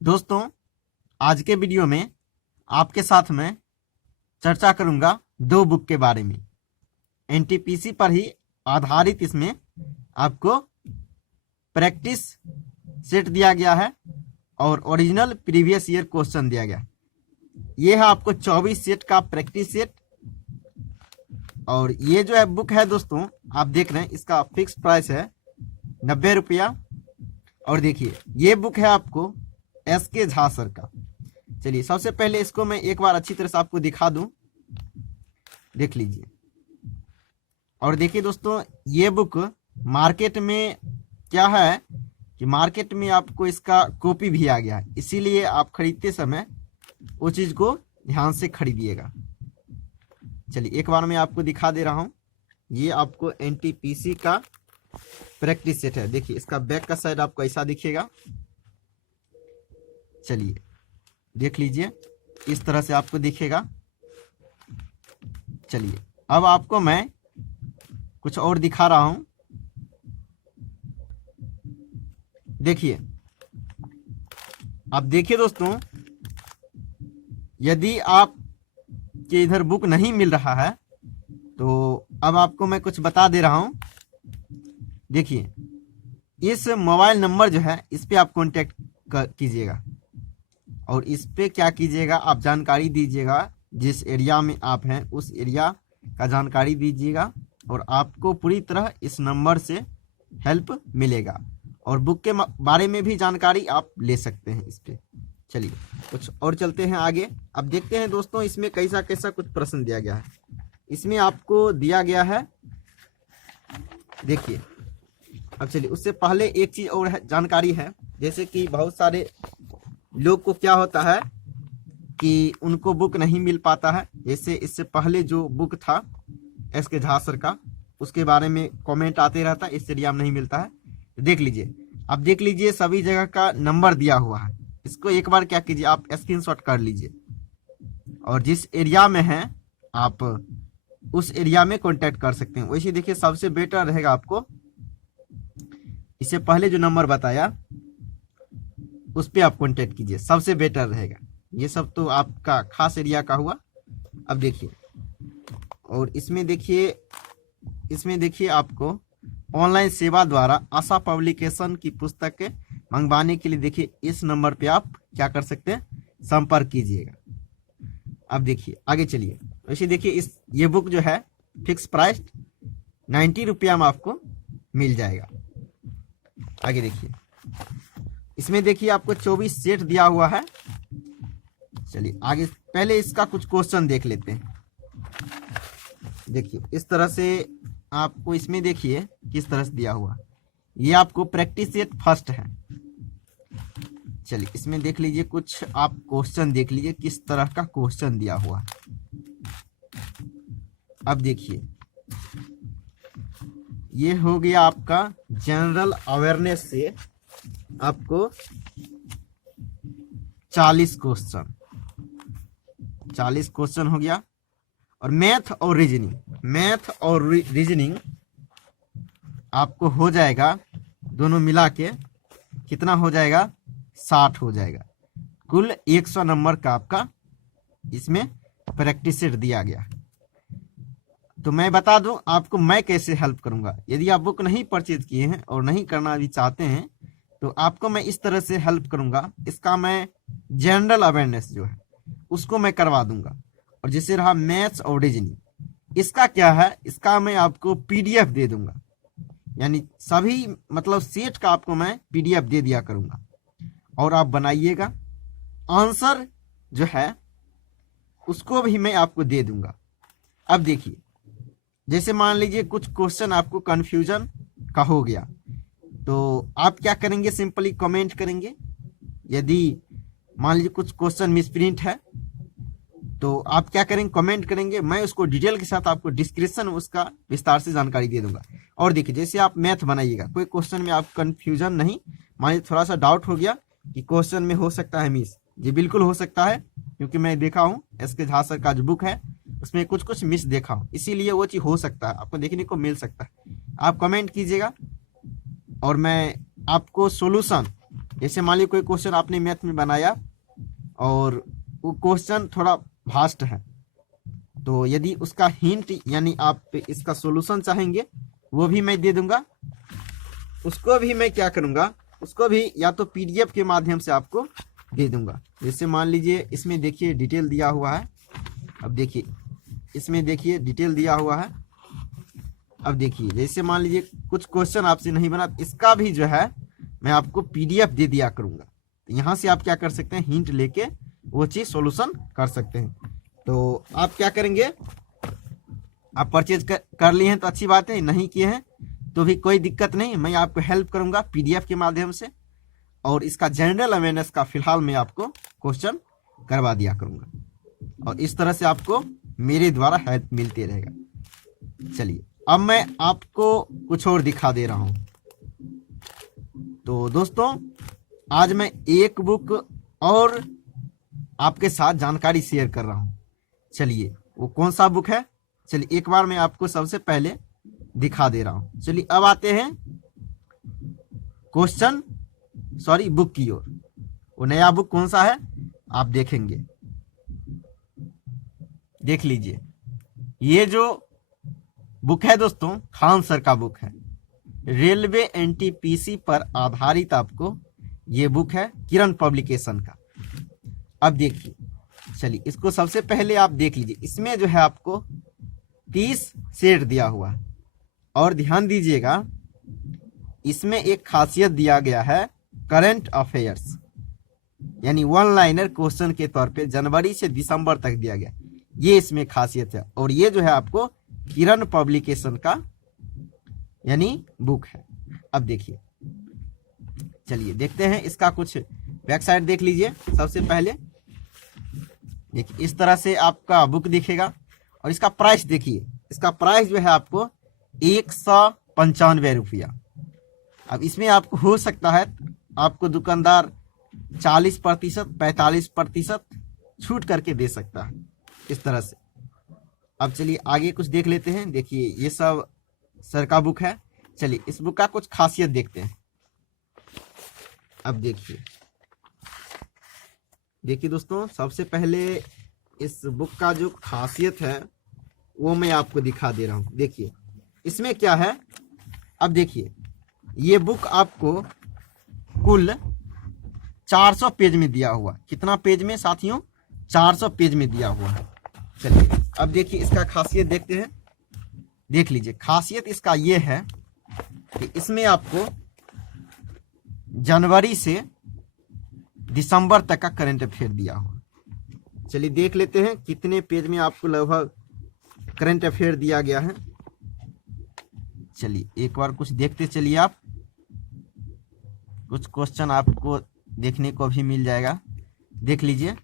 दोस्तों, आज के वीडियो में आपके साथ मैं चर्चा करूंगा दो बुक के बारे में। एनटीपीसी पर ही आधारित इसमें आपको प्रैक्टिस सेट दिया गया है और ओरिजिनल प्रीवियस ईयर क्वेश्चन दिया गया है। ये है आपको 24 सेट का प्रैक्टिस सेट। और ये जो है बुक है दोस्तों, आप देख रहे हैं इसका फिक्स प्राइस है 90 रुपया। और देखिए ये बुक है आपको एसके झा सर का। चलिए सबसे पहले इसको मैं एक बार अच्छी तरह से आपको दिखा दूं, देख लीजिए। और देखिए दोस्तों, ये बुक मार्केट में क्या है कि मार्केट में आपको इसका कॉपी भी आ गया है, इसीलिए आप खरीदते समय उस चीज को ध्यान से खरीदिएगा। चलिए एक बार मैं आपको दिखा दे रहा हूं। ये आपको एनटीपीसी का प्रैक्टिस सेट है। देखिए इसका बैक का साइड आपको ऐसा दिखेगा। चलिए देख लीजिए, इस तरह से आपको दिखेगा। चलिए अब आपको मैं कुछ और दिखा रहा हूं। देखिए, अब देखिए दोस्तों, यदि आप के इधर बुक नहीं मिल रहा है तो अब आपको मैं कुछ बता दे रहा हूं। देखिए इस मोबाइल नंबर जो है इस पे आप कांटेक्ट कीजिएगा और इस पे क्या कीजिएगा, आप जानकारी दीजिएगा। जिस एरिया में आप हैं उस एरिया का जानकारी दीजिएगा और आपको पूरी तरह इस नंबर से हेल्प मिलेगा और बुक के बारे में भी जानकारी आप ले सकते हैं इस पे। चलिए कुछ और चलते हैं आगे। अब देखते हैं दोस्तों, इसमें कैसा कैसा कुछ प्रश्न दिया गया है। इसमें आपको दिया गया है, देखिए। अब चलिए उससे पहले एक चीज और जानकारी है, जैसे कि बहुत सारे लोग को क्या होता है कि उनको बुक नहीं मिल पाता है। जैसे इससे पहले जो बुक था एसके झा सर का, उसके बारे में कमेंट आते रहता है, इस एरिया में नहीं मिलता है। तो देख लीजिए, अब देख लीजिए सभी जगह का नंबर दिया हुआ है। इसको एक बार क्या कीजिए, आप स्क्रीनशॉट कर लीजिए और जिस एरिया में हैं आप उस एरिया में कांटेक्ट कर सकते हैं। वैसे देखिए सबसे बेटर रहेगा आपको, इससे पहले जो नंबर बताया उस पर आप कांटेक्ट कीजिए, सबसे बेटर रहेगा। ये सब तो आपका खास एरिया का हुआ। अब देखिए, और इसमें देखिए आपको ऑनलाइन सेवा द्वारा आशा पब्लिकेशन की पुस्तक मंगवाने के लिए देखिए इस नंबर पे आप क्या कर सकते हैं, संपर्क कीजिएगा। अब देखिए आगे चलिए। वैसे देखिए ये बुक जो है फिक्स प्राइस 90 रुपया में आपको मिल जाएगा। आगे देखिए, इसमें देखिए आपको 24 सेट दिया हुआ है। चलिए आगे, पहले इसका कुछ क्वेश्चन देख लेते हैं। देखिए इस तरह से आपको इसमें देखिए किस तरह से दिया हुआ। ये आपको प्रैक्टिस सेट फर्स्ट है। चलिए इसमें देख लीजिए, कुछ आप क्वेश्चन देख लीजिए किस तरह का क्वेश्चन दिया हुआ है। अब देखिए ये हो गया आपका जनरल अवेयरनेस से आपको 40 क्वेश्चन हो गया। और मैथ और रीजनिंग आपको हो जाएगा, दोनों मिला के कितना हो जाएगा, 60 हो जाएगा। कुल 100 नंबर का आपका इसमें प्रैक्टिस सेट दिया गया। तो मैं बता दूं आपको मैं कैसे हेल्प करूंगा। यदि आप बुक नहीं परचेज किए हैं और नहीं करना भी चाहते हैं तो आपको मैं इस तरह से हेल्प करूंगा। इसका मैं जनरल अवेयरनेस जो है उसको मैं करवा दूंगा। और जैसे रहा मैथ्स और रीजनिंग, इसका क्या है, इसका मैं आपको पीडीएफ दे दूंगा। यानी सभी मतलब सेट का आपको मैं पीडीएफ दे दिया करूंगा और आप बनाइएगा। आंसर जो है उसको भी मैं आपको दे दूंगा। अब देखिए, जैसे मान लीजिए कुछ क्वेश्चन आपको कंफ्यूजन का हो गया तो आप क्या करेंगे, सिंपली कमेंट करेंगे। यदि मान लीजिए कुछ क्वेश्चन मिसप्रिंट है तो आप क्या करेंगे, कमेंट करेंगे। मैं उसको डिटेल के साथ आपको डिस्क्रिप्शन में उसका विस्तार से जानकारी दे दूंगा। और देखिए जैसे आप मैथ बनाइएगा, कोई क्वेश्चन में आप कंफ्यूजन नहीं, मान लीजिए थोड़ा सा डाउट हो गया कि क्वेश्चन में हो सकता है मिस, जी बिल्कुल हो सकता है, क्योंकि मैं देखा हूँ एसके झा सर का जो बुक है उसमें कुछ मिस देखा हूँ, इसीलिए वो चीज हो सकता है, आपको देखने को मिल सकता है। आप कमेंट कीजिएगा और मैं आपको सोल्यूशन जैसे मान लीजिए कोई क्वेश्चन आपने मैथ में बनाया और वो क्वेश्चन थोड़ा वास्ट है, तो यदि उसका हिंट यानी आप इसका सॉल्यूशन चाहेंगे वो भी मैं दे दूंगा। उसको भी मैं क्या करूंगा, उसको भी या तो पीडीएफ के माध्यम से आपको दे दूंगा। जैसे मान लीजिए इसमें देखिए डिटेल दिया हुआ है। अब देखिए इसमें देखिए डिटेल दिया हुआ है। अब देखिए जैसे मान लीजिए कुछ क्वेश्चन आपसे नहीं बना, इसका भी जो है मैं आपको पीडीएफ दे दिया करूंगा। तो यहाँ से आप क्या कर सकते हैं, हिंट लेके वो चीज़ सॉल्यूशन कर सकते हैं। तो आप क्या करेंगे, आप परचेज कर लिए हैं तो अच्छी बात है, नहीं किए हैं तो भी कोई दिक्कत नहीं, मैं आपको हेल्प करूंगा पीडीएफ के माध्यम से। और इसका जनरल अवेयरनेस का फिलहाल मैं आपको क्वेश्चन करवा दिया करूंगा और इस तरह से आपको मेरे द्वारा हेल्प मिलती रहेगा। चलिए अब मैं आपको कुछ और दिखा दे रहा हूं। तो दोस्तों आज मैं एक बुक और आपके साथ जानकारी शेयर कर रहा हूं। चलिए वो कौन सा बुक है, चलिए एक बार मैं आपको सबसे पहले दिखा दे रहा हूं। चलिए अब आते हैं बुक की ओर। वो नया बुक कौन सा है आप देखेंगे, देख लीजिए। ये जो बुक है दोस्तों खान सर का बुक है, रेलवे एनटीपीसी पर आधारित आपको ये बुक है किरण पब्लिकेशन का। अब देखिए, चलिए इसको सबसे पहले आप देख लीजिए। इसमें जो है आपको 30 सेट दिया हुआ है और ध्यान दीजिएगा इसमें एक खासियत दिया गया है करंट अफेयर्स, यानी वन लाइनर क्वेश्चन के तौर पे जनवरी से दिसंबर तक दिया गया, ये इसमें खासियत है। और ये जो है आपको किरण पब्लिकेशन का यानी बुक है। अब देखिए, चलिए देखते हैं इसका कुछ वेबसाइट देख लीजिए। सबसे पहले देखिए इस तरह से आपका बुक दिखेगा और इसका प्राइस देखिए, इसका प्राइस जो है आपको 195 रुपया। अब इसमें आपको हो सकता है आपको दुकानदार 40%, 45% छूट करके दे सकता है इस तरह से। अब चलिए आगे कुछ देख लेते हैं। देखिए ये सब सर का बुक है। चलिए इस बुक का कुछ खासियत देखते हैं। अब देखिए दोस्तों, सबसे पहले इस बुक का जो खासियत है वो मैं आपको दिखा दे रहा हूँ। देखिए इसमें क्या है। अब देखिए ये बुक आपको कुल 400 पेज में दिया हुआ। कितना पेज में साथियों, 400 पेज में दिया हुआ है। चलिए अब देखिए इसका खासियत देखते हैं। देख लीजिए, खासियत इसका ये है कि इसमें आपको जनवरी से दिसंबर तक का करंट अफेयर दिया हुआ। चलिए देख लेते हैं कितने पेज में आपको लगभग करंट अफेयर दिया गया है। चलिए एक बार कुछ देखते चलिए आप, कुछ क्वेश्चन आपको देखने को भी मिल जाएगा। देख लीजिए।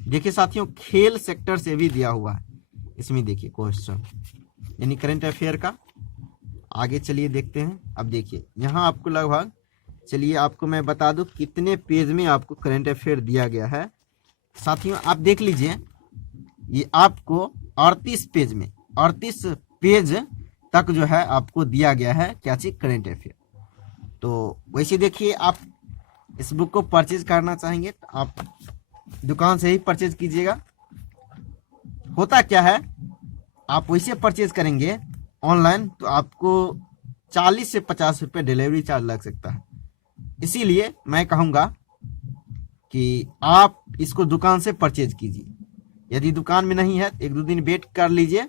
देखिए साथियों, खेल सेक्टर से भी दिया हुआ है इसमें। देखिए क्वेश्चन यानी करंट अफेयर का। आगे चलिए देखते हैं। अब देखिए यहाँ आपको लगभग, चलिए आपको मैं बता दूं कितने पेज में आपको करंट अफेयर दिया गया है। साथियों आप देख लीजिए, ये आपको 38 पेज तक जो है आपको दिया गया है क्या चीज, करंट अफेयर। तो वैसे देखिए, आप इस बुक को परचेज करना चाहेंगे तो आप दुकान से ही परचेज कीजिएगा। होता क्या है, आप वैसे परचेज करेंगे ऑनलाइन तो आपको 40 से 50 रुपये डिलीवरी चार्ज लग सकता है। इसीलिए मैं कहूँगा कि आप इसको दुकान से परचेज कीजिए। यदि दुकान में नहीं है तो 1-2 दिन वेट कर लीजिए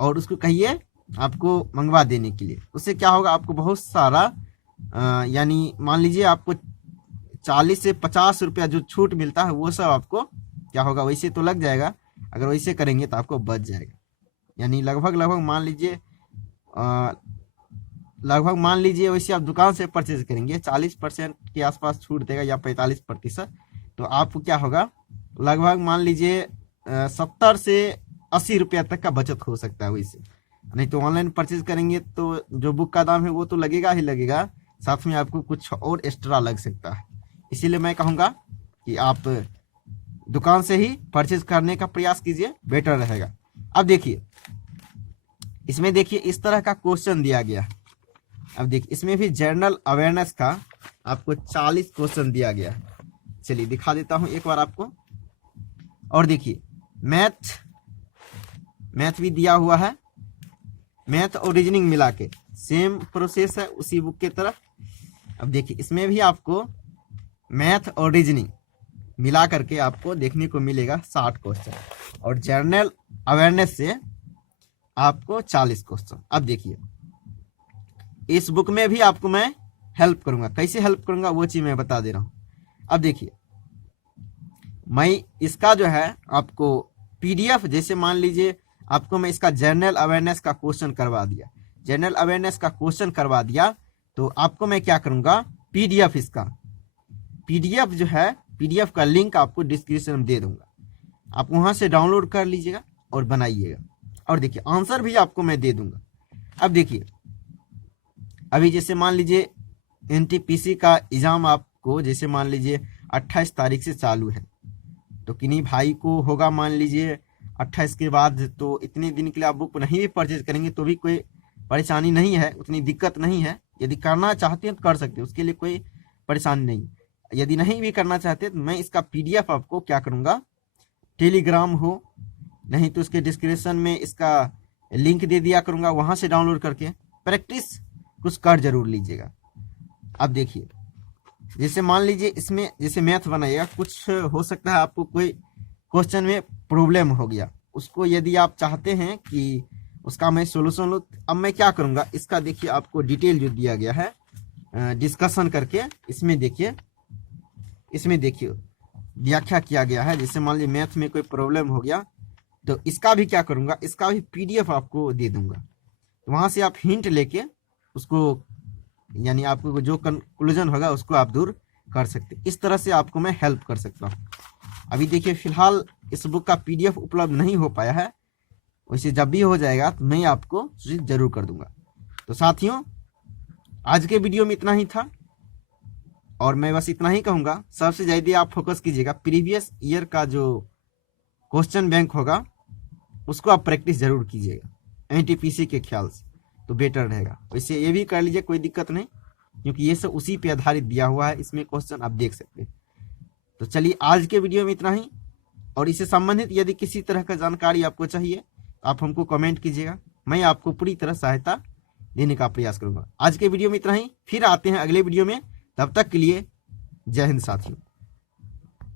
और उसको कहिए आपको मंगवा देने के लिए। उससे क्या होगा, आपको बहुत सारा यानी मान लीजिए आपको 40 से 50 रुपया जो छूट मिलता है वो सब आपको क्या होगा, वैसे तो लग जाएगा। अगर वैसे करेंगे तो आपको बच जाएगा। यानी लगभग मान लीजिए वैसे आप दुकान से परचेज करेंगे 40% के आसपास छूट देगा या 45%, तो आपको क्या होगा, लगभग मान लीजिए 70 से 80 रुपया तक का बचत हो सकता है वैसे। नहीं तो ऑनलाइन परचेज करेंगे तो जो बुक का दाम है वो तो लगेगा ही लगेगा, साथ में आपको कुछ और एक्स्ट्रा लग सकता है। इसीलिए मैं कहूँगा कि आप दुकान से ही परचेज करने का प्रयास कीजिए, बेटर रहेगा। अब देखिए इसमें देखिए इस तरह का क्वेश्चन दिया गया है। अब देखिए इसमें भी जनरल अवेयरनेस का आपको 40 क्वेश्चन दिया गया है। चलिए दिखा देता हूं एक बार आपको। और देखिए मैथ भी दिया हुआ है, मैथ और रीजनिंग मिला के सेम प्रोसेस है उसी बुक के तरफ। अब देखिए इसमें भी आपको मैथ और रीजनिंग मिला करके आपको देखने को मिलेगा 60 क्वेश्चन, और जनरल अवेयरनेस से आपको 40 क्वेश्चन। अब देखिए इस बुक में भी आपको मैं हेल्प करूंगा, कैसे हेल्प करूंगा वो चीज मैं बता दे रहा हूं। अब देखिए मैं इसका जो है आपको पीडीएफ, जैसे मान लीजिए आपको मैं इसका जनरल अवेयरनेस का क्वेश्चन करवा दिया, जनरल अवेयरनेस का क्वेश्चन करवा दिया, तो आपको मैं क्या करूंगा, पीडीएफ इसका पीडीएफ जो है, पीडीएफ का लिंक आपको डिस्क्रिप्शन में दे दूंगा, आप वहां से डाउनलोड कर लीजिएगा और बनाइएगा। और देखिए आंसर भी आपको मैं दे दूंगा। अब देखिए अभी जैसे मान लीजिए एनटीपीसी का एग्जाम आपको जैसे मान लीजिए 28 तारीख से चालू है, तो किन्हीं भाई को होगा मान लीजिए 28 के बाद, तो इतने दिन के लिए आप बुक नहीं भी परचेज करेंगे तो भी कोई परेशानी नहीं है, उतनी दिक्कत नहीं है। यदि करना चाहते हैं तो कर सकते हैं, उसके लिए कोई परेशानी नहीं। यदि नहीं भी करना चाहते तो मैं इसका पीडीएफ आपको क्या करूंगा, टेलीग्राम हो नहीं तो उसके डिस्क्रिप्शन में इसका लिंक दे दिया करूंगा, वहां से डाउनलोड करके प्रैक्टिस कुछ कर जरूर लीजिएगा। अब देखिए जैसे मान लीजिए इसमें जैसे मैथ बनाइएगा, कुछ हो सकता है आपको कोई क्वेश्चन में प्रॉब्लम हो गया, उसको यदि आप चाहते हैं कि उसका मैं सोल्यूशन लूँ, अब मैं क्या करूंगा, इसका देखिए आपको डिटेल जो दिया गया है डिस्कशन करके, इसमें देखिए व्याख्या किया गया है। जैसे मान लीजिए मैथ में कोई प्रॉब्लम हो गया तो इसका भी क्या करूंगा, इसका भी पीडीएफ आपको दे दूंगा, वहां से आप हिंट लेके उसको, यानी आपको जो कंक्लूजन होगा उसको आप दूर कर सकते। इस तरह से आपको मैं हेल्प कर सकता हूँ। अभी देखिए फिलहाल इस बुक का पीडीएफ उपलब्ध नहीं हो पाया है, वैसे जब भी हो जाएगा तो मैं आपको सूचित जरूर कर दूंगा। तो साथियों आज के वीडियो में इतना ही था, और मैं बस इतना ही कहूंगा, सबसे ज्यादा आप फोकस कीजिएगा प्रीवियस ईयर का जो क्वेश्चन बैंक होगा उसको आप प्रैक्टिस जरूर कीजिएगा एनटीपीसी के ख्याल से, तो बेटर रहेगा। वैसे ये भी कर लीजिए, कोई दिक्कत नहीं, क्योंकि ये सब उसी पे आधारित दिया हुआ है, इसमें क्वेश्चन आप देख सकते हैं। तो चलिए आज के वीडियो में इतना ही, और इससे संबंधित यदि किसी तरह का जानकारी आपको चाहिए आप हमको कमेंट कीजिएगा, मैं आपको पूरी तरह सहायता देने का प्रयास करूंगा। आज के वीडियो में इतना ही, फिर आते हैं अगले वीडियो में, तब तक के लिए जय हिंद साथियों।